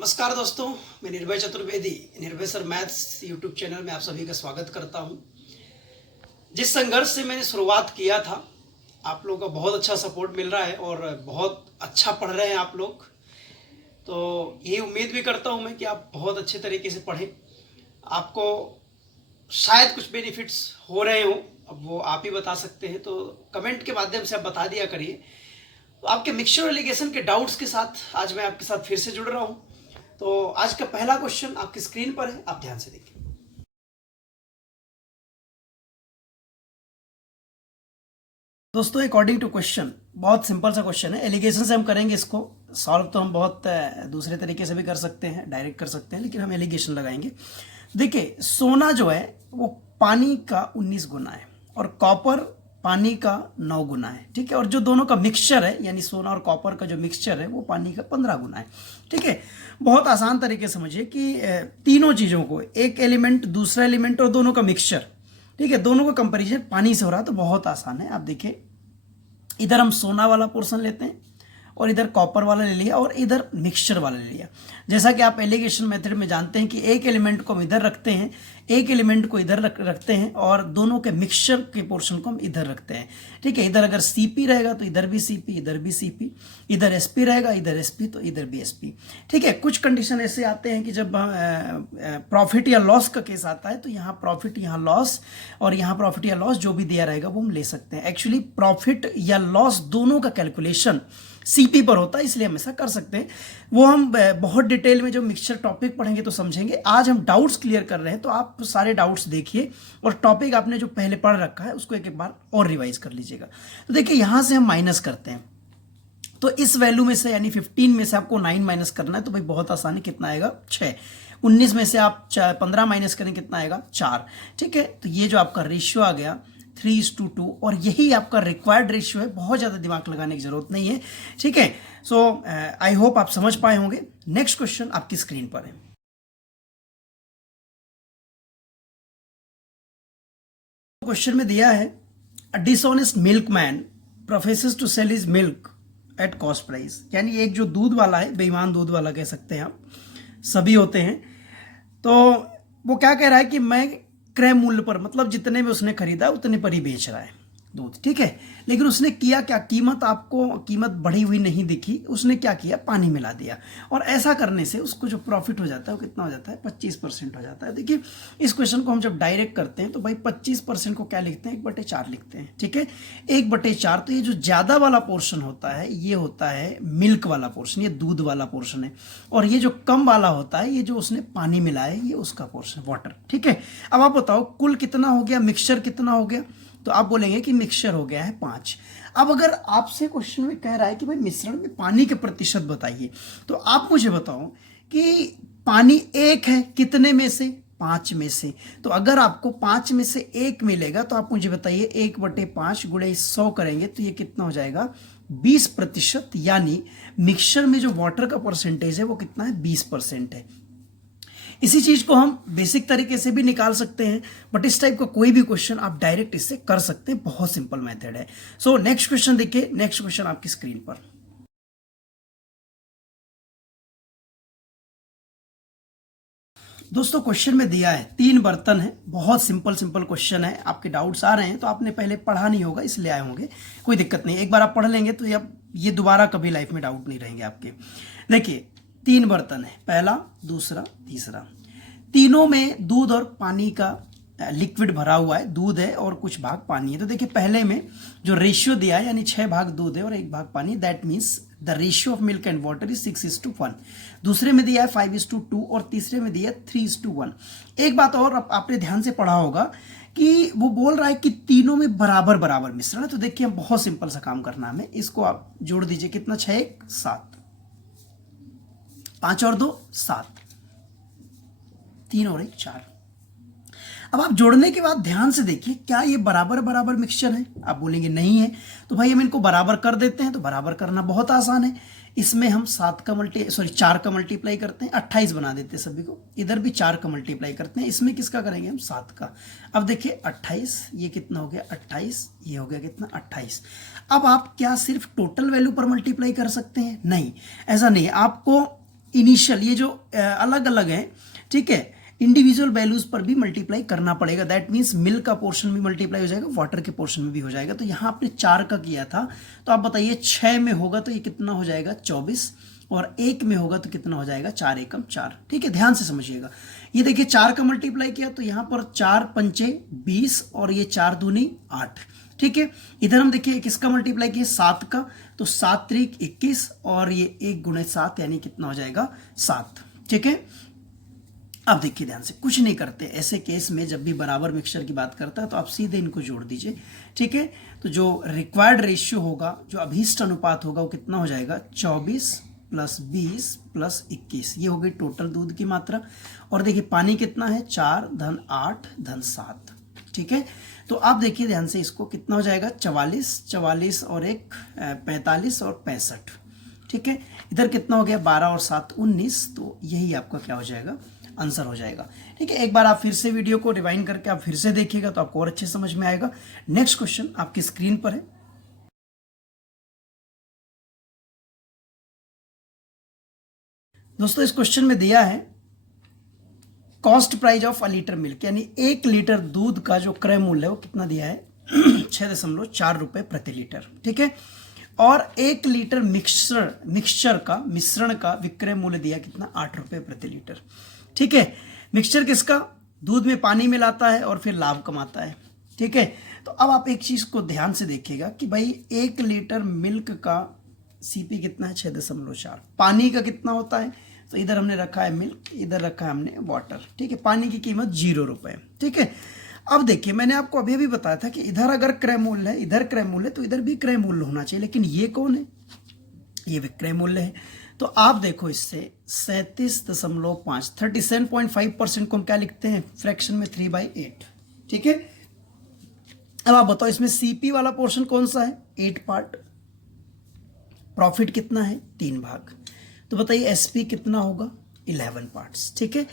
नमस्कार दोस्तों, मैं निर्भय चतुर्वेदी निर्भय सर मैथ्स यूट्यूब चैनल में आप सभी का स्वागत करता हूं। जिस संघर्ष से मैंने शुरुआत किया था, आप लोगों का बहुत अच्छा सपोर्ट मिल रहा है और बहुत अच्छा पढ़ रहे हैं आप लोग। तो यही उम्मीद भी करता हूं मैं कि आप बहुत अच्छे तरीके से पढ़ें। आपको शायद कुछ बेनिफिट्स हो रहे हों, अब वो आप ही बता सकते हैं, तो कमेंट के माध्यम से आप बता दिया करिए। तो आपके मिक्सचर एलिगेशन के डाउट्स के साथ आज मैं आपके साथ फिर से जुड़ रहा हूं। तो आज का पहला क्वेश्चन आपकी स्क्रीन पर है, आप ध्यान से देखिए। दोस्तों, अकॉर्डिंग टू क्वेश्चन, बहुत सिंपल सा क्वेश्चन है। एलिगेशन से हम करेंगे इसको सॉल्व। तो हम बहुत दूसरे तरीके से भी कर सकते हैं, डायरेक्ट कर सकते हैं, लेकिन हम एलिगेशन लगाएंगे। देखिए, सोना जो है वो पानी का 19 गुना है और कॉपर पानी का 9 गुना है। ठीक है, और जो दोनों का मिक्सचर है, यानी सोना और कॉपर का जो मिक्सचर है वो पानी का 15 गुना है। ठीक है, बहुत आसान तरीके से समझिए कि तीनों चीज़ों को, एक एलिमेंट, दूसरा एलिमेंट और दोनों का मिक्सचर, ठीक है, दोनों का कंपैरिजन पानी से हो रहा है। तो बहुत आसान है। आप देखिए, इधर हम सोना वाला पोर्शन लेते हैं और इधर कॉपर वाला ले लिया और इधर मिक्सचर वाला ले लिया। जैसा कि आप एलिगेशन मेथड में जानते हैं कि एक एलिमेंट को हम इधर रखते हैं, एक एलिमेंट को इधर रखते हैं और दोनों के मिक्सचर के पोर्शन को हम इधर रखते हैं। ठीक है, इधर अगर Cp रहेगा तो इधर भी Cp, इधर भी Cp, इधर Sp रहेगा, इधर Sp तो इधर भी Sp। ठीक है, कुछ कंडीशन ऐसे आते हैं कि जब प्रॉफिट या लॉस का केस आता है तो यहाँ प्रॉफिट, यहाँ लॉस, और यहाँ प्रॉफिट या लॉस जो भी दिया रहेगा वो हम ले सकते हैं। एक्चुअली प्रॉफिट या लॉस दोनों का कैलकुलेशन सीपी पर होता है, इसलिए हम ऐसा कर सकते हैं। वो हम बहुत डिटेल में जो मिक्सचर टॉपिक पढ़ेंगे तो समझेंगे। आज हम डाउट्स क्लियर कर रहे हैं, तो आप सारे डाउट्स देखिए और टॉपिक आपने जो पहले पढ़ रखा है उसको एक बार और रिवाइज कर लीजिएगा। तो देखिए, यहां से हम माइनस करते हैं, तो इस वैल्यू में से यानी 15 में से आपको 9 माइनस करना है। तो भाई बहुत आसानी, कितना आएगा? 6। 19 में से आप 15 माइनस करें, कितना आएगा? 4। ठीक है, तो ये जो आपका रेशियो आ गया 3:2, और यही आपका रिक्वायर्ड रेशियो है। बहुत ज़्यादा दिमाग लगाने की जरूरत नहीं है। ठीक है, सो आई होप आप समझ पाए होंगे। नेक्स्ट क्वेश्चन आपकी स्क्रीन पर है। क्वेश्चन में दिया है, a dishonest milkman professes to sell his milk at cost price. यानी एक जो दूध वाला है, बेईमान दूध वाला कह सकते हैं आप, सभी होते हैं। तो वो क्या कह रहा है कि मैं क्रय मूल्य पर, मतलब जितने में उसने खरीदा उतने पर ही बेच रहा है दूध। ठीक है, लेकिन उसने किया क्या? कीमत, आपको कीमत बढ़ी हुई नहीं दिखी, उसने क्या किया? पानी मिला दिया। और ऐसा करने से उसको जो प्रॉफिट हो जाता है वो कितना हो जाता है? 25% हो जाता है। देखिए, इस क्वेश्चन को हम जब डायरेक्ट करते हैं तो भाई 25% को क्या लिखते हैं? 1/4 लिखते हैं। ठीक है, 1/4। तो ये जो ज्यादा वाला पोर्शन होता है ये होता है मिल्क वाला पोर्शन, ये दूध वाला पोर्शन है। और ये जो कम वाला होता है, ये जो उसने पानी मिलाया है, ये उसका पोर्शन, वाटर। ठीक है, अब आप बताओ कुल कितना हो गया, मिक्सचर कितना हो गया? तो आप बोलेंगे कि मिक्सचर हो गया है 5। अब अगर आपसे क्वेश्चन में कह रहा है कि भाई मिश्रण में पानी के प्रतिशत बताइए, तो आप मुझे बताओ कि पानी एक है कितने में से? 5 में से। तो अगर आपको 5 में से 1 मिलेगा तो आप मुझे बताइए 1/5 गुणे 100 करेंगे तो ये कितना हो जाएगा? 20%। यानी मिक्सचर में जो वाटर का परसेंटेज है वो कितना है? 20% है। इसी चीज को हम बेसिक तरीके से भी निकाल सकते हैं, बट इस टाइप का कोई भी क्वेश्चन आप डायरेक्ट इससे कर सकते हैं। बहुत सिंपल मेथड है। सो नेक्स्ट क्वेश्चन देखिए। नेक्स्ट क्वेश्चन आपकी स्क्रीन पर। दोस्तों, क्वेश्चन में दिया है 3 बर्तन है। बहुत सिंपल सिंपल क्वेश्चन है। आपके डाउट्स आ रहे हैं तो आपने पहले पढ़ा नहीं होगा, इसलिए आए होंगे। कोई दिक्कत नहीं, एक बार आप पढ़ लेंगे तो ये दोबारा कभी लाइफ में डाउट नहीं रहेंगे आपके। देखिए, 3 बर्तन है, पहला, दूसरा, तीसरा। तीनों में दूध और पानी का लिक्विड भरा हुआ है। दूध है और कुछ भाग पानी है। तो देखिए, पहले में जो रेशियो दिया है, यानी 6 भाग दूध है और 1 भाग पानी, that means the ratio of milk and water is 6:1। दूसरे में दिया है 5:2 और तीसरे में दिया है 3:1। एक बात और आपने ध्यान से पढ़ा होगा कि वो बोल रहा है कि तीनों में बराबर बराबर मिश्रण है। तो देखिए, हम बहुत सिंपल सा काम करना है हमें। इसको आप जोड़ दीजिए, कितना? 6 1 7, 5 और 2 7, 3 और 1 4। अब आप जोड़ने के बाद ध्यान से देखिए, क्या ये बराबर बराबर मिक्सचर है? आप बोलेंगे नहीं है। तो भाई हम इनको बराबर कर देते हैं। तो बराबर करना बहुत आसान है। इसमें हम 4 का मल्टीप्लाई करते हैं, 28 बना देते हैं सभी को। इधर भी 4 का मल्टीप्लाई करते हैं। इसमें किसका करेंगे हम? 7 का। अब देखिए 28, ये कितना हो गया? 28, ये हो गया कितना? 28। अब आप क्या सिर्फ टोटल वैल्यू पर मल्टीप्लाई कर सकते हैं? नहीं, ऐसा नहीं है। आपको इनिशियल ये जो अलग अलग है, ठीक है, इंडिविजुअल वैल्यूज पर भी मल्टीप्लाई करना पड़ेगा। दैट मीन्स मिल्क का पोर्शन भी मल्टीप्लाई हो जाएगा, वाटर के पोर्शन में भी हो जाएगा। तो यहाँ आपने 4 का किया था, तो आप बताइए 6 में होगा तो ये कितना हो जाएगा 24, और 1 में होगा तो कितना हो जाएगा 4 एकम 4। ठीक है, ध्यान से समझिएगा। ये देखिए 4 का मल्टीप्लाई किया तो यहाँ पर 4 पंचे 20 और ये 4 दूनी 8। ठीक है, इधर हम देखिए किसका मल्टीप्लाई किया 7 का, तो 7 त्रिक 21 और ये 1 गुणे 7 यानी कितना हो जाएगा 7। ठीक है, अब देखिए ध्यान से, कुछ नहीं करते ऐसे केस में। जब भी बराबर मिक्सचर की बात करता है तो आप सीधे इनको जोड़ दीजिए। ठीक है, तो जो रिक्वायर्ड रेशियो होगा, जो अभीष्ट अनुपात होगा, वो कितना हो जाएगा 24 प्लस 20 प्लस 21। ये हो गई टोटल दूध की मात्रा। और देखिए पानी कितना है 4 धन 8 धन 7। ठीक है, तो आप देखिए ध्यान से, इसको कितना हो जाएगा 44 और 1 45 और 65। ठीक है, इधर कितना हो गया 12 और 7 19। तो यही आपका क्या हो जाएगा आंसर हो जाएगा। ठीक है, एक बार आप फिर से वीडियो को रिवाइंड करके आप फिर से देखिएगा तो आपको और अच्छे समझ में आएगा। नेक्स्ट क्वेश्चन आपकी स्क्रीन पर है। दोस्तों इस क्वेश्चन में दिया है cost price of a litre milk, यानी 1 लीटर दूध का जो क्रय मूल्य है वो कितना दिया है 6.4 रुपए प्रति लीटर। ठीक है, और 1 लीटर मिक्सचर का मिश्रण का विक्रय मूल्य दिया कितना 8 रुपए प्रति लीटर। ठीक है, मिक्सचर किसका, दूध में पानी मिलाता है और फिर लाभ कमाता है। ठीक है, तो अब आप एक चीज को ध्यान से देखिएगा कि भाई 1 लीटर मिल्क का सीपी कितना है 6.4, पानी का कितना होता है, तो इधर हमने रखा है मिल्क, इधर रखा है हमने वाटर। ठीक है, पानी की कीमत 0 रुपए। ठीक है, अब देखिए मैंने आपको अभी भी बताया था कि इधर अगर क्रय मूल्य है, इधर क्रय मूल्य, तो इधर भी क्रय मूल्य होना चाहिए। लेकिन ये कौन है, ये विक्रय मूल्य है। तो आप देखो इससे 37.5 37.5% को हम क्या लिखते हैं फ्रैक्शन में 3/8। ठीक है, अब आप बताओ इसमें सीपी वाला पोर्शन कौन सा है 8 पार्ट, प्रॉफिट कितना है 3 भाग, तो बताइए एसपी कितना होगा 11 पार्ट्स। ठीक है,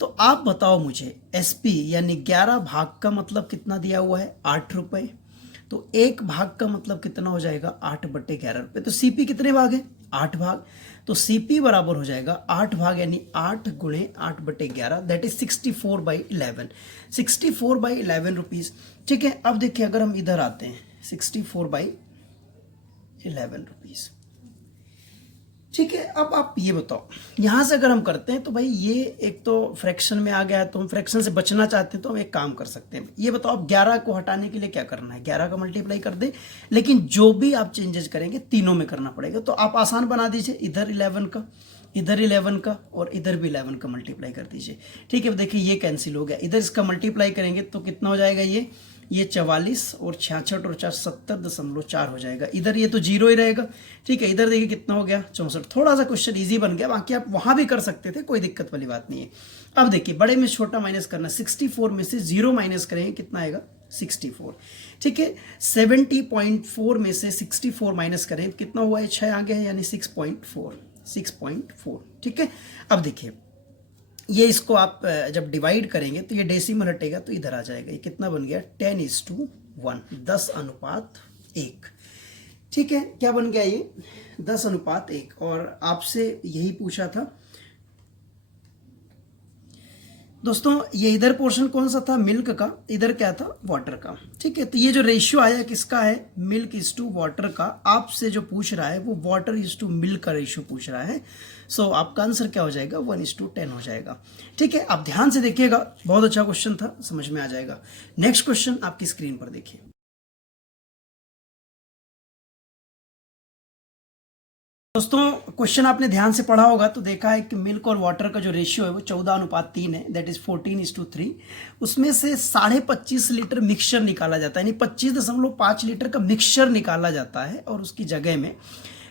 तो आप बताओ मुझे एसपी यानी 11 भाग का मतलब कितना दिया हुआ है 8 रुपए, तो 1 भाग का मतलब कितना हो जाएगा 8/11 रुपए। तो सीपी कितने भाग है 8 भाग, तो सीपी बराबर हो जाएगा 8 भाग यानी 8 गुणे 8/11, दैट इज 64/11, 64/11 रुपीज। ठीक है, अब देखिए अगर हम इधर आते हैं 64/11 रुपीज। ठीक है, अब आप ये बताओ यहां से अगर हम करते हैं तो भाई ये एक तो फ्रैक्शन में आ गया है, तो हम फ्रैक्शन से बचना चाहते हैं तो हम एक काम कर सकते हैं। ये बताओ आप 11 को हटाने के लिए क्या करना है, 11 का मल्टीप्लाई कर दे, लेकिन जो भी आप चेंजेस करेंगे तीनों में करना पड़ेगा। तो आप आसान बना दीजिए, इधर 11 का, इधर 11 का और इधर भी 11 का मल्टीप्लाई कर दीजिए। ठीक है, देखिए ये कैंसिल हो गया, इधर इसका मल्टीप्लाई करेंगे तो कितना हो जाएगा ये 44 और 66 और 4 70.4 हो जाएगा। इधर ये तो 0 ही रहेगा। ठीक है, इधर देखिए कितना हो गया 64। थोड़ा सा क्वेश्चन इजी बन गया, बाकी आप वहां भी कर सकते थे, कोई दिक्कत वाली बात नहीं है। अब देखिए बड़े में छोटा माइनस करना, 64 में से 0 माइनस करेंगे कितना आएगा 64। ठीक है, 70.4 में से 64 माइनस करें कितना हुआ है 6 आगे है यानी 6.4। ठीक है, अब देखिए ये इसको आप जब डिवाइड करेंगे तो ये डेसिमल हटेगा तो इधर आ जाएगा, ये कितना बन गया 10:1, 10:1। ठीक है, क्या बन गया ये 10:1। और आपसे यही पूछा था दोस्तों, ये इधर पोर्शन कौन सा था मिल्क का, इधर क्या था वाटर का। ठीक है, तो ये जो रेशियो आया किसका है मिल्क इज टू वाटर का, आपसे जो पूछ रहा है वो वाटर इज टू मिल्क का रेशियो पूछ रहा है। सो आपका आंसर क्या हो जाएगा 1:10 हो जाएगा। ठीक है, आप ध्यान से देखिएगा, बहुत अच्छा क्वेश्चन था, समझ में आ जाएगा। नेक्स्ट क्वेश्चन आपकी स्क्रीन पर देखिए। दोस्तों क्वेश्चन आपने ध्यान से पढ़ा होगा तो देखा है कि मिल्क और वाटर का जो रेशियो है वो 14:3 है, दैट इज 14:3। उसमें से 25.5 लीटर मिक्सचर निकाला जाता है, यानी 25.5 लीटर का मिक्सचर निकाला जाता है और उसकी जगह में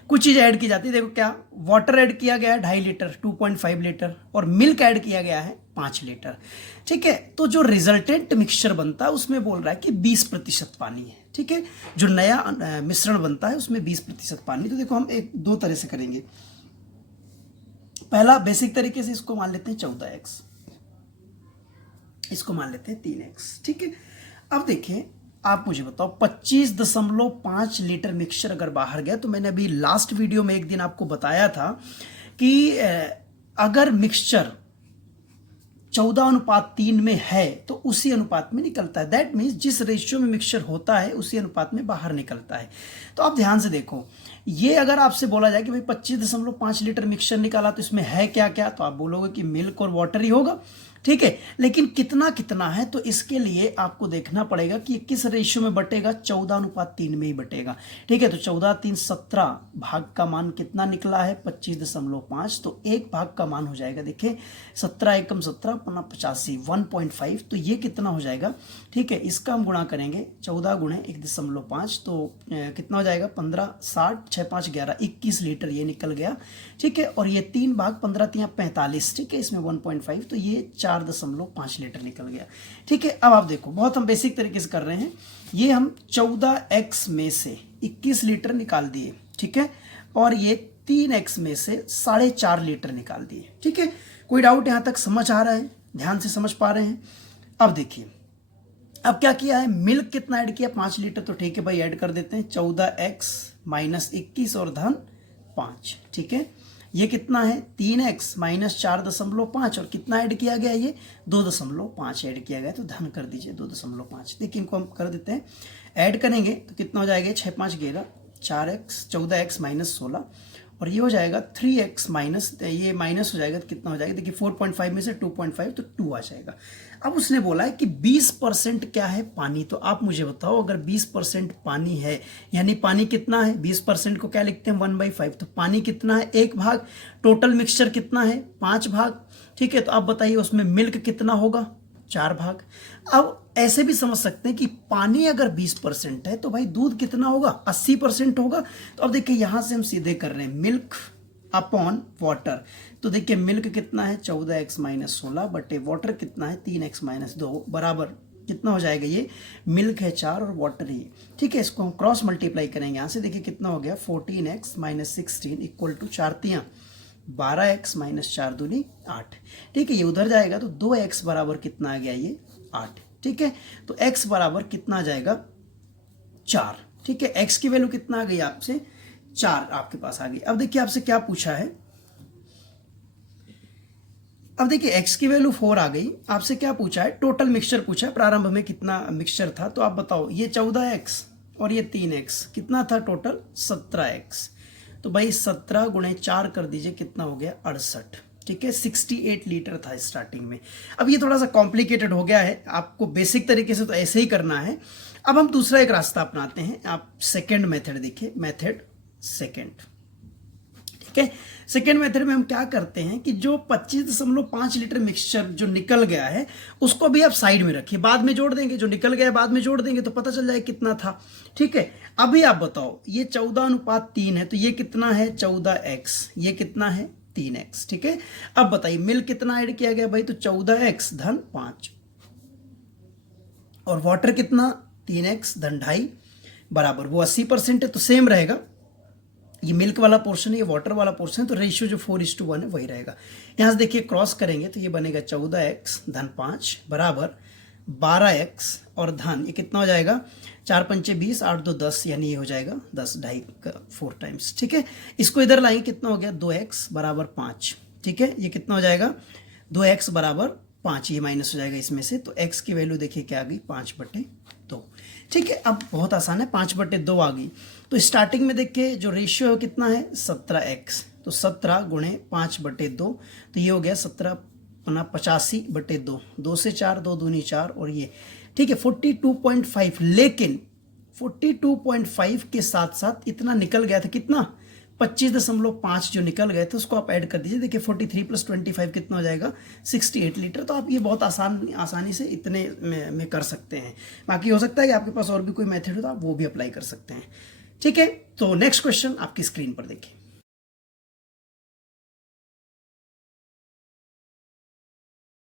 कुछ चीज़ ऐड की जाती है। देखो क्या, वाटर ऐड किया गया है 2.5 लीटर 2.5 लीटर और मिल्क ऐड किया गया है 5 लीटर। ठीक है, तो जो रिजल्टेंट मिक्सचर बनता है उसमें बोल रहा है कि 20% पानी है। ठीक है, जो नया मिश्रण बनता है उसमें 20% पानी। तो देखो हम दो तरह से करेंगे। पहला बेसिक तरीके से इसको मान लेते हैं 14x, इसको मान लेते हैं 3x। ठीक है, अब देखिए आप मुझे बताओ 25.5 लीटर मिक्सचर अगर बाहर गया, तो मैंने अभी लास्ट वीडियो में एक दिन आपको बताया था कि अगर मिक्सचर 14:3 में है तो उसी अनुपात में निकलता है। दैट मीन्स जिस रेशियो में मिक्सचर होता है उसी अनुपात में बाहर निकलता है। तो आप ध्यान से देखो, ये अगर आपसे बोला जाए कि भाई 25.5 लीटर मिक्सचर निकाला तो इसमें है क्या क्या, तो आप बोलोगे कि मिल्क और वाटर ही होगा, ठीक है। लेकिन कितना कितना है, तो इसके लिए आपको देखना पड़ेगा कि किस रेशियो में बटेगा, 14:3 में ही बटेगा, ठीक है। तो 14×3 17 भाग का मान कितना निकला है 25.5, तो एक भाग का मान हो जाएगा, देखिए 17 एकम 17 अपना 85 1.5, तो ये कितना हो जाएगा, ठीक है। इसका हम गुणा करेंगे 14 × 1.5, तो कितना हो जाएगा 15 60 6 5 11 21 लीटर ये निकल गया, ठीक है। और ये 3 भाग 15 3 45, ठीक है, इसमें 1.5, तो ये 4.5 लीटर निकल गया, ठीक है। अब आप देखो, बहुत हम बेसिक तरीके से कर रहे हैं, ये हम 14x में से 21 लीटर निकाल दिए, ठीक है, और ये 3x में से 4.5 लीटर निकाल दिए, ठीक है। कोई डाउट यहां तक समझ आ रहा है, ध्यान से समझ पा रहे हैं। अब देखिए, अब क्या किया है, मिल्क कितना ऐड किया 5 लीटर, तो ठीक है भाई ऐड कर देते हैं 14x - 21 और धन 5, ठीक है। ये कितना है 3x - 4.5 और कितना ऐड किया गया, ये 2.5 ऐड किया गया, तो धन कर दीजिए 2.5। देखिए इनको हम कर देते हैं, ऐड करेंगे तो कितना हो जाएगा 6 5 11 4x 14x - 16 और ये हो जाएगा 3x माइनस, ये माइनस हो जाएगा तो कितना हो जाएगा, देखिए 4.5 में से 2.5 तो 2 आ जाएगा। अब उसने बोला है कि 20% क्या है पानी, तो आप मुझे बताओ अगर 20% पानी है, यानी पानी कितना है, 20% को क्या लिखते हैं 1/5, तो पानी कितना है 1 भाग, टोटल मिक्सचर कितना है 5 भाग, ठीक है। तो आप बताइए उसमें मिल्क कितना होगा 4 भाग। अब ऐसे भी समझ सकते हैं कि पानी अगर 20% है तो भाई दूध कितना होगा 80% होगा। तो अब देखिए यहां से हम सीधे कर रहे हैं मिल्क अपॉन वाटर, तो देखिए मिल्क कितना है 14x - 16 बटे वाटर कितना है 3x - 2 बराबर कितना हो जाएगा, ये मिल्क है 4 और वाटर ही, ठीक है। इसको हम क्रॉस मल्टीप्लाई करेंगे यहाँ से, देखिए कितना हो गया 14x - 16 इक्वल टू 4 3 12x - 4 दूनी 8, ठीक है। ये उधर जाएगा तो 2x बराबर कितना आ गया, ये 8, ठीक है। तो x बराबर कितना आ जाएगा 4, ठीक है। x की वैल्यू कितना आ गई आपसे 4 आपके पास आ गई। अब देखिए आपसे क्या पूछा है, अब देखिए x की वैल्यू 4 आ गई, आपसे क्या पूछा है टोटल मिक्सचर पूछा है, प्रारंभ में कितना मिक्सचर था, तो आप बताओ ये 14x और ये 3x कितना था टोटल 17x, तो भाई 17 × 4 कर दीजिए कितना हो गया 68, ठीक है। 68 लीटर था स्टार्टिंग में। अब ये थोड़ा सा कॉम्प्लिकेटेड हो गया है, आपको बेसिक तरीके से तो ऐसे ही करना है। अब हम दूसरा एक रास्ता अपनाते हैं, आप सेकेंड मेथड देखिए, मेथड सेकेंड, ठीक है। सेकेंड मेथड में हम क्या करते हैं कि जो 25.5 लीटर मिक्सचर जो निकल गया है उसको भी आप साइड में रखिए, बाद में जोड़ देंगे, जो निकल गया बाद में जोड़ देंगे तो पता चल जाए कितना था, ठीक है। अभी आप बताओ ये 14:3 है तो ये कितना है 14x, ये कितना है 3x, ठीक है। अब बताइए मिल्क कितना ऐड किया गया भाई, तो 14x धन 5 और वाटर कितना 3x धन 2.5 बराबर, वो 80% है तो सेम रहेगा, ये मिल्क वाला पोर्शन है ये वाटर वाला पोर्शन है, तो रेशियो जो 4:1 है वही रहेगा। यहां से देखिए क्रॉस करेंगे तो ये बनेगा 14x धन 5 बराबर 12x और धन ये कितना हो जाएगा 4 5 20 8 2 10, यानी ये हो जाएगा 10 2.5 का 4 टाइम्स, ठीक है। इसको इधर लाएंगे कितना हो गया 2x बराबर 5, ठीक है। ये कितना हो जाएगा 2x बराबर 5, ये माइनस हो जाएगा इसमें से, तो x की वैल्यू देखिए क्या आ गई 5/2, ठीक है। अब बहुत आसान है 5/2 आ गई, तो स्टार्टिंग में देखिए जो रेशियो है कितना है 17x, तो 17 × 5/2, तो ये हो गया 17 85/2, 2 से 4 2 दूनी 4 और ये, ठीक है 42.5। लेकिन 42.5 के साथ साथ इतना निकल गया था कितना 25.5 जो निकल गए थे उसको आप ऐड कर दीजिए, देखिए 43 + 25 कितना हो जाएगा 68 लीटर। तो आप ये बहुत आसानी से इतने में कर सकते हैं। बाकी हो सकता है कि आपके पास और भी कोई मेथड हो तो आप वो भी अप्लाई कर सकते हैं, ठीक है। तो नेक्स्ट क्वेश्चन आपकी स्क्रीन पर देखिए,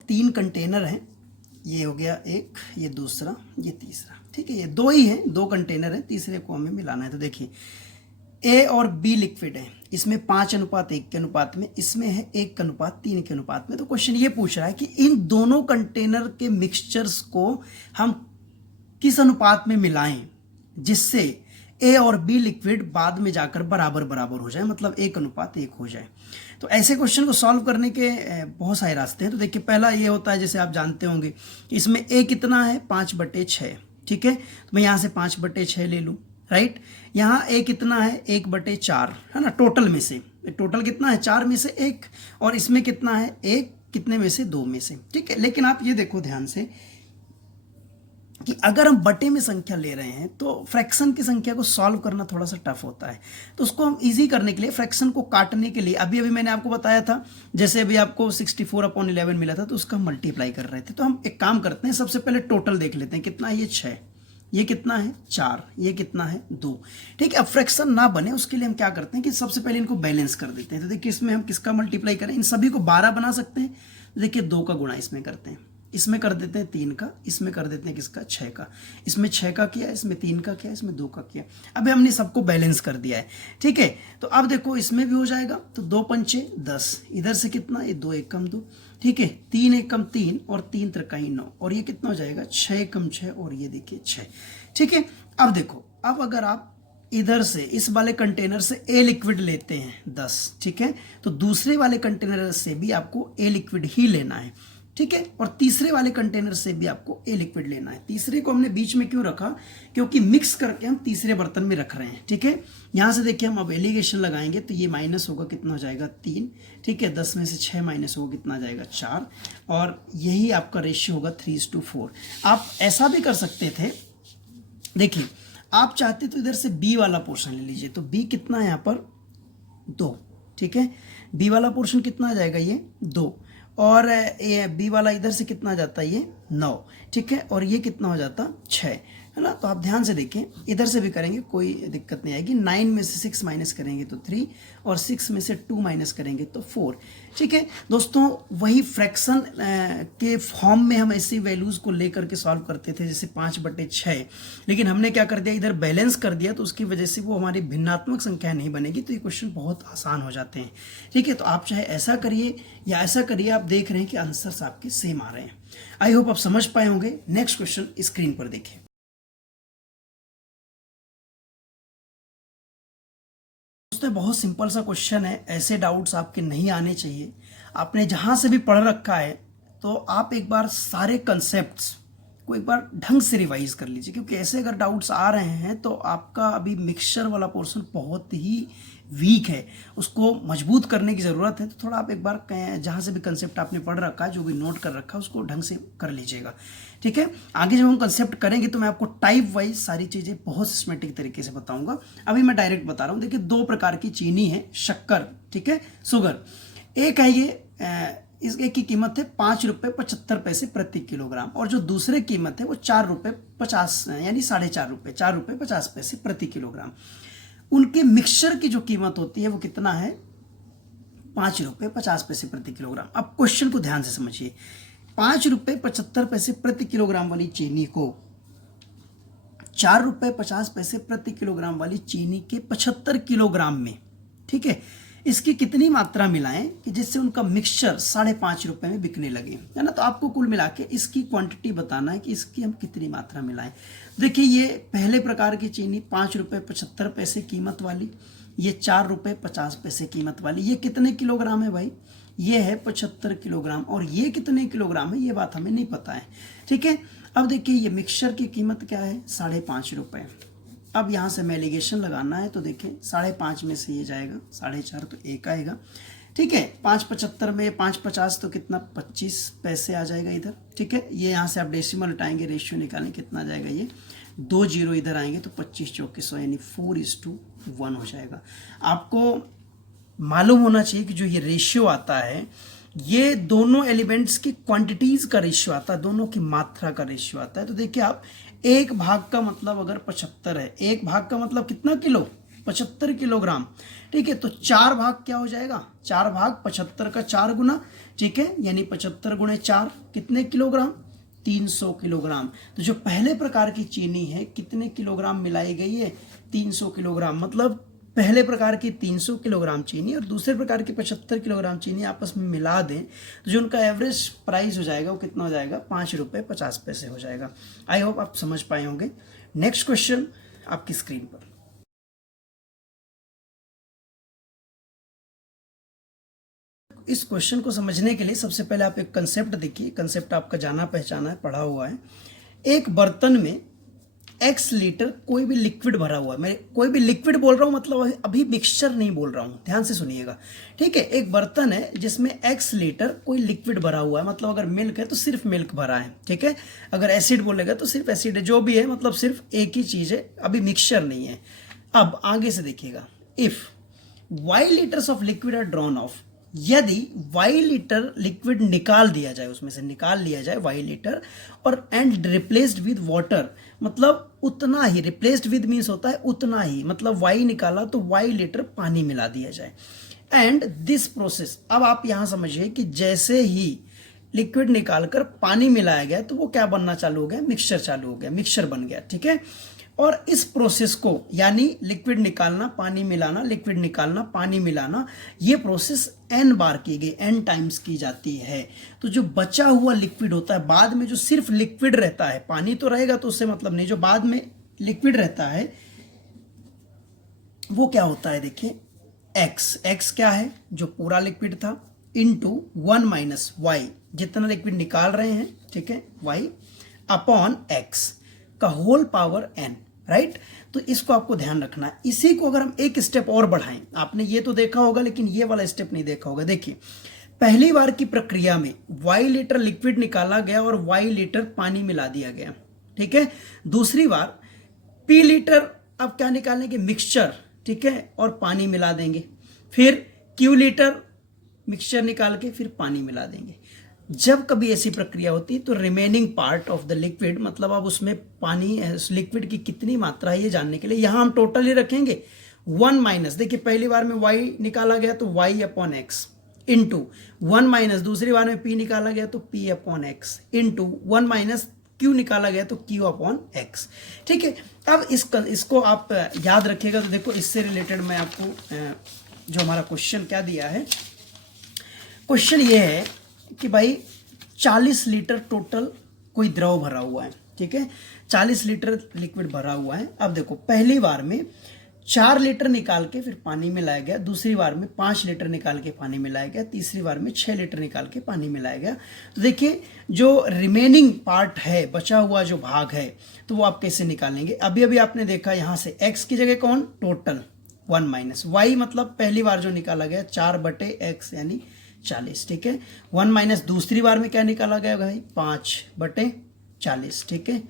3 कंटेनर हैं, ये हो गया एक, ये दूसरा, ये तीसरा, ठीक है। ये 2 ही हैं, 2 कंटेनर हैं, तीसरे को हमें मिलाना है। तो देखिए A और B लिक्विड है, इसमें 5:1 के अनुपात में, इसमें है 1:3 के अनुपात में। तो क्वेश्चन ये पूछ रहा है कि इन दोनों कंटेनर के मिक्सचर्स को हम किस अनुपात में मिलाएं जिससे ए और बी लिक्विड बाद में जाकर बराबर बराबर हो जाए, मतलब 1:1 हो जाए। तो ऐसे क्वेश्चन को सॉल्व करने के बहुत सारे रास्ते हैं। तो देखिए पहला ये होता है, जैसे आप जानते होंगे इसमें ए कितना है 5/6, ठीक है, तो मैं यहाँ से 5/6 ले लूँ, राइट। यहाँ ए कितना है 1/4 है ना, टोटल में से, टोटल कितना है 4 में से 1, और इसमें कितना है 1 कितने में से 2 में से, ठीक है। लेकिन आप ये देखो ध्यान से कि अगर हम बटे में संख्या ले रहे हैं तो फ्रैक्शन की संख्या को सॉल्व करना थोड़ा सा टफ होता है। तो उसको हम इजी करने के लिए, फ्रैक्शन को काटने के लिए, अभी मैंने आपको बताया था, जैसे अभी आपको 64/11 मिला था तो उसका मल्टीप्लाई कर रहे थे। तो हम एक काम करते हैं, सबसे पहले टोटल देख लेते हैं, कितना है ये 6, ये कितना है 4, ये कितना है 2, ठीक है। अब फ्रैक्शन ना बने उसके लिए हम क्या करते हैं कि सबसे पहले इनको बैलेंस कर देते हैं। तो देखिए इसमें हम किसका मल्टीप्लाई करें, इन सभी को 12 बना सकते हैं। देखिए 2 का गुणा इसमें करते हैं, इसमें कर देते हैं 3 का, इसमें कर देते हैं किसका 6 का, इसमें 6 का किया, इसमें 3 का किया, इसमें 2 का किया। अभी हमने सबको बैलेंस कर दिया है, ठीक है। तो अब देखो इसमें भी हो जाएगा, तो 2 पंचे 10, इधर से कितना, ये 2 एकम 2, ठीक है, 3 एकम 3 और 3 त्रिकाई 9, और ये कितना हो जाएगा 6 एकम 6, और ये देखिए 6, ठीक है। अब देखो, अब अगर आप इधर से इस वाले कंटेनर से ए लिक्विड लेते हैं 10, ठीक है, तो दूसरे वाले कंटेनर से भी आपको ए लिक्विड ही लेना है, ठीक है, और तीसरे वाले कंटेनर से भी आपको ए लिक्विड लेना है। तीसरे को हमने बीच में क्यों रखा, क्योंकि मिक्स करके हम तीसरे बर्तन में रख रहे हैं, ठीक है। यहां से देखिए हम अब एलिगेशन लगाएंगे तो ये माइनस होगा, कितना हो जाएगा 3, ठीक है, 10 में से 6 माइनस होगा, कितना आ जाएगा 4, और यही आपका रेशियो होगा 3:4। आप ऐसा भी कर सकते थे, देखिए आप चाहते तो इधर से बी वाला पोर्शन ले लीजिए, तो बी कितना है यहाँ पर 2, ठीक है, बी वाला पोर्शन कितना आ जाएगा ये 2, और ये बी वाला इधर से कितना आ जाता है ये 9, ठीक है, और ये कितना हो जाता 6, है ना। तो आप ध्यान से देखें, इधर से भी करेंगे कोई दिक्कत नहीं आएगी। 9 में से 6 माइनस करेंगे तो 3, और 6 में से 2 माइनस करेंगे तो 4, ठीक है। दोस्तों वही फ्रैक्शन के फॉर्म में हम ऐसी वैल्यूज को लेकर के सॉल्व करते थे, जैसे 5/6, लेकिन हमने क्या कर दिया, इधर बैलेंस कर दिया, तो उसकी वजह से वो हमारी भिन्नात्मक संख्या नहीं बनेगी, तो ये क्वेश्चन बहुत आसान हो जाते हैं, ठीक है। तो आप चाहे ऐसा करिए या ऐसा करिए, आप देख रहे हैं कि आंसर्स आपके सेम आ रहे हैं। आई होप आप समझ पाए होंगे। नेक्स्ट क्वेश्चन स्क्रीन पर देखिए। बहुत सिंपल सा क्वेश्चन है, ऐसे डाउट्स आपके नहीं आने चाहिए। आपने जहां से भी पढ़ रखा है तो आप एक बार सारे कंसेप्ट्स को एक बार ढंग से रिवाइज कर लीजिए, क्योंकि ऐसे अगर डाउट्स आ रहे हैं तो आपका अभी मिक्सचर वाला पोर्शन बहुत ही वीक है, उसको मजबूत करने की ज़रूरत है। तो थोड़ा आप एक बार जहाँ से भी कंसेप्ट आपने पढ़ रखा है, जो भी नोट कर रखा है, उसको ढंग से कर लीजिएगा, ठीक है। आगे जब हम कंसेप्ट करेंगे तो मैं आपको टाइप वाइज सारी चीज़ें बहुत सिस्टमेटिक तरीके से बताऊंगा। अभी मैं डायरेक्ट बता रहा हूँ। देखिए 2 प्रकार की चीनी है, शक्कर, ठीक है, शुगर। एक है ये, इस एक की कीमत है 5.75 रुपये प्रति किलोग्राम, और जो दूसरे कीमत है वो 4.50 यानी 4.5 रुपये, 4.50 प्रति किलोग्राम। उनके मिक्सचर की जो कीमत होती है वो कितना है 5.50 प्रति किलोग्राम। अब क्वेश्चन को ध्यान से समझिए, 5.75 प्रति किलोग्राम वाली चीनी को 4.50 प्रति किलोग्राम वाली चीनी के 75 किलोग्राम में, ठीक है, इसकी कितनी मात्रा मिलाएं कि जिससे उनका मिक्सचर 5.5 रुपए में बिकने लगे, है ना। तो आपको कुल मिला के इसकी क्वांटिटी बताना है कि इसकी हम कितनी मात्रा मिलाएं। देखिए ये पहले प्रकार की चीनी 5.75 कीमत वाली, ये 4.50 कीमत वाली, ये कितने किलोग्राम है भाई, ये है 75 किलोग्राम, और ये कितने किलोग्राम है ये बात हमें नहीं पता है, ठीक है। अब देखिए ये मिक्सचर की कीमत क्या है 5.5 रुपये। अब यहाँ से मैं एलिगेशन लगाना है, तो देखिए 5.5 में से ये जाएगा 4.5, तो 1 आएगा, ठीक है। 5.75 में 5.50 तो कितना 25 पैसे आ जाएगा इधर, ठीक है। ये यहाँ से आप डेसिमल उठाएंगे, रेशियो निकालें, कितना आ जाएगा ये 2 जीरो इधर आएंगे तो 25 चौके 100 यानी 4:1 हो जाएगा। आपको मालूम होना चाहिए कि जो ये रेशियो आता है ये दोनों एलिमेंट्स की क्वांटिटीज का रेशियो आता है, दोनों की मात्रा का रेशियो आता है। तो देखिए आप 1 भाग का मतलब अगर 75 है, 1 भाग का मतलब कितना किलो 75 किलोग्राम, ठीक है। तो 4 भाग क्या हो जाएगा, 4 भाग 75 का 4 गुना, ठीक है, यानी 75 गुणे 4 कितने किलोग्राम 300 किलोग्राम। तो जो पहले प्रकार की चीनी है कितने किलोग्राम मिलाई गई है 300 किलोग्राम, मतलब पहले प्रकार की 300 किलोग्राम चीनी और दूसरे प्रकार की 75 किलोग्राम चीनी आपस में मिला दें तो जो उनका एवरेज प्राइस हो जाएगा वो कितना हो जाएगा 5.50 रुपये हो जाएगा। आई होप आप समझ पाए होंगे। नेक्स्ट क्वेश्चन आपकी स्क्रीन पर। इस क्वेश्चन को समझने के लिए सबसे पहले आप एक कंसेप्ट देखिए, कंसेप्ट आपका जाना पहचाना है, पढ़ा हुआ है। एक बर्तन में x लीटर कोई भी लिक्विड भरा हुआ है, मैं कोई भी लिक्विड बोल रहा हूँ मतलब अभी मिक्सचर नहीं बोल रहा हूँ, ध्यान से सुनिएगा, ठीक है। एक बर्तन है जिसमें x लीटर कोई लिक्विड भरा हुआ है, मतलब अगर मिल्क है तो सिर्फ मिल्क भरा है, ठीक है। अगर एसिड बोलेगा तो सिर्फ एसिड है, जो भी है मतलब सिर्फ एक ही चीज है, अभी मिक्सचर नहीं है। अब आगे से देखिएगा, if y litres of liquid are drawn off, यदि y लीटर लिक्विड निकाल दिया जाए, उसमें से निकाल लिया जाए y लीटर, और एंड रिप्लेस्ड विद वाटर, मतलब उतना ही, रिप्लेस्ड विद मीन्स होता है उतना ही, मतलब y निकाला तो y लीटर पानी मिला दिया जाए। एंड दिस प्रोसेस, अब आप यहां समझिए कि जैसे ही लिक्विड निकालकर पानी मिलाया गया तो वो क्या बनना चालू हो गया, मिक्सचर चालू हो गया, मिक्सचर बन गया, ठीक है। और इस प्रोसेस को, यानी लिक्विड निकालना पानी मिलाना, लिक्विड निकालना पानी मिलाना, ये प्रोसेस n बार की गई, n टाइम्स की जाती है। तो जो बचा हुआ लिक्विड होता है, बाद में जो सिर्फ लिक्विड रहता है, पानी तो रहेगा तो उससे मतलब नहीं, जो बाद में लिक्विड रहता है वो क्या होता है, देखिए x क्या है, जो पूरा लिक्विड था, इंटू 1 माइनस वाई, जितना लिक्विड निकाल रहे हैं, ठीक है, y अपॉन x का होल पावर n, राइट। तो इसको आपको ध्यान रखना है। इसी को अगर हम एक स्टेप और बढ़ाएं, आपने ये तो देखा होगा लेकिन ये वाला स्टेप नहीं देखा होगा। देखिए, पहली बार की प्रक्रिया में y लीटर लिक्विड निकाला गया और y लीटर पानी मिला दिया गया, ठीक है। दूसरी बार p लीटर अब क्या निकालेंगे, मिक्सचर, ठीक है, और पानी मिला देंगे। फिर q लीटर मिक्सचर निकाल के फिर पानी मिला देंगे। जब कभी ऐसी प्रक्रिया होती है तो remaining part of the liquid, मतलब अब उसमें पानी, लिक्विड की कितनी मात्रा है ये जानने के लिए यहां हम टोटल ही रखेंगे 1 माइनस, देखिए पहली बार में y निकाला गया तो y upon x, into 1 minus, दूसरी बार में p निकाला गया तो p upon x, into 1 minus q निकाला गया तो q अपॉन एक्स, ठीक है। अब इसको आप याद रखिएगा। तो देखो, इससे रिलेटेड मैं आपको जो हमारा क्वेश्चन क्या दिया है, क्वेश्चन ये है कि भाई 40 लीटर टोटल कोई द्रव भरा हुआ है, ठीक है, 40 लीटर लिक्विड भरा हुआ है। अब देखो, पहली बार में 4 लीटर निकाल के फिर पानी मिलाया गया, दूसरी बार में 5 लीटर निकाल के पानी मिलाया गया, तीसरी बार में 6 लीटर निकाल के पानी मिलाया गया। तो देखिए, जो रिमेनिंग पार्ट है, बचा हुआ जो भाग है, तो वो आप कैसे निकालेंगे। अभी अभी आपने देखा यहाँ से x की जगह कौन, टोटल 1 माइनस y, मतलब पहली बार जो निकाला गया 4/x यानी 40, ठीक है। 1 माइनस दूसरी बार में क्या निकाला गया भाई, 5/40, ठीक है।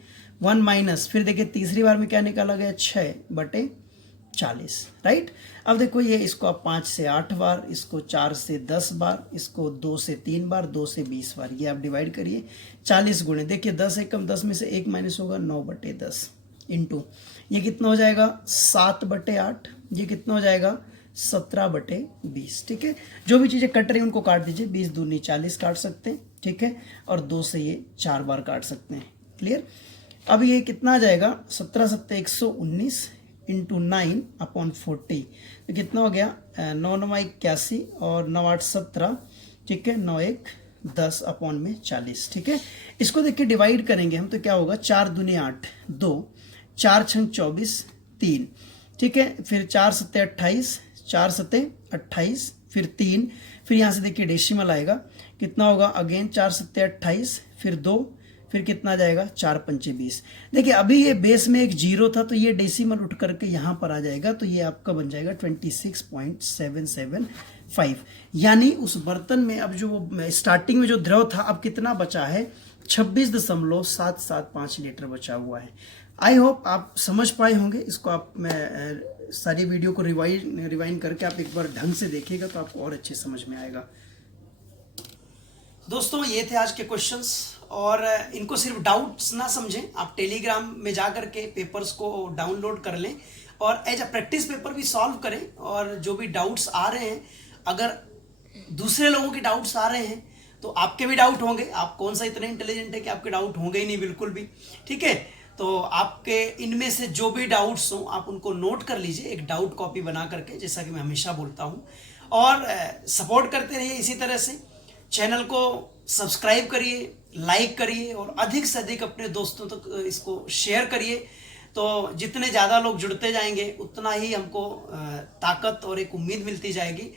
1 माइनस फिर देखिए तीसरी बार में क्या निकाला गया, 6/40, राइट। अब देखो, ये इसको आप 5 से 8 बार, इसको 4 से 10 बार, इसको 2 से 3 बार, 2 से 20 बार, ये आप डिवाइड करिए। 40 गुणे, देखिए 10 एकम 10 में से 1 माइनस होगा, 9/10, इंटू ये कितना हो जाएगा, 7/8, ये कितना हो जाएगा, 17/20, ठीक है। जो भी चीजें कट रही हैं उनको काट दीजिए, 20 दूनी 40 काट सकते हैं, ठीक है, और 2 से ये 4 बार काट सकते हैं, क्लियर। अब ये कितना आ जाएगा, 17 7 119 इंटू 9/40, तो कितना हो गया, 9 9 81 और 9 8 17, ठीक है, 9 1 10 अपॉन में 40, ठीक है। इसको देखिए डिवाइड करेंगे हम तो क्या होगा, 4 दूनी 8, 2, 4 6 24, 3, ठीक है, फिर 4 7 28, 4 7 28, फिर 3, फिर यहाँ से देखिए डेसिमल आएगा, कितना होगा, अगेन 4 7 28, फिर 2, फिर कितना जाएगा, 4 5 20। देखिए, अभी ये बेस में एक जीरो था तो ये डेसिमल उठ करके यहाँ पर आ जाएगा, तो ये आपका बन जाएगा 26.775। यानी उस बर्तन में अब जो स्टार्टिंग में जो द्रव था, अब कितना बचा है, 26.775 लीटर बचा हुआ है। आई होप आप समझ पाए होंगे इसको। आप मैं सारी वीडियो को रिवाइंड करके आप एक बार ढंग से देखिएगा तो आपको और अच्छे समझ में आएगा। दोस्तों, ये थे आज के क्वेश्चंस, और इनको सिर्फ डाउट्स ना समझें, आप टेलीग्राम में जा करके पेपर्स को डाउनलोड कर लें और एज अ प्रैक्टिस पेपर भी सॉल्व करें। और जो भी डाउट्स आ रहे हैं, अगर दूसरे लोगों के डाउट्स आ रहे हैं तो आपके भी डाउट होंगे। आप कौन सा इतने इंटेलिजेंट है कि आपके डाउट होंगे ही नहीं, बिल्कुल भी, ठीक है। तो आपके इनमें से जो भी डाउट्स हों आप उनको नोट कर लीजिए एक डाउट कॉपी बना करके, जैसा कि मैं हमेशा बोलता हूं, और सपोर्ट करते रहिए इसी तरह से। चैनल को सब्सक्राइब करिए, लाइक करिए और अधिक से अधिक अपने दोस्तों तक इसको शेयर करिए। तो जितने ज़्यादा लोग जुड़ते जाएंगे उतना ही हमको ताकत और एक उम्मीद मिलती जाएगी।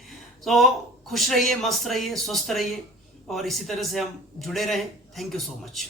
तो खुश रहिए, मस्त रहिए, स्वस्थ रहिए और इसी तरह से हम जुड़े रहें। Thank you so much.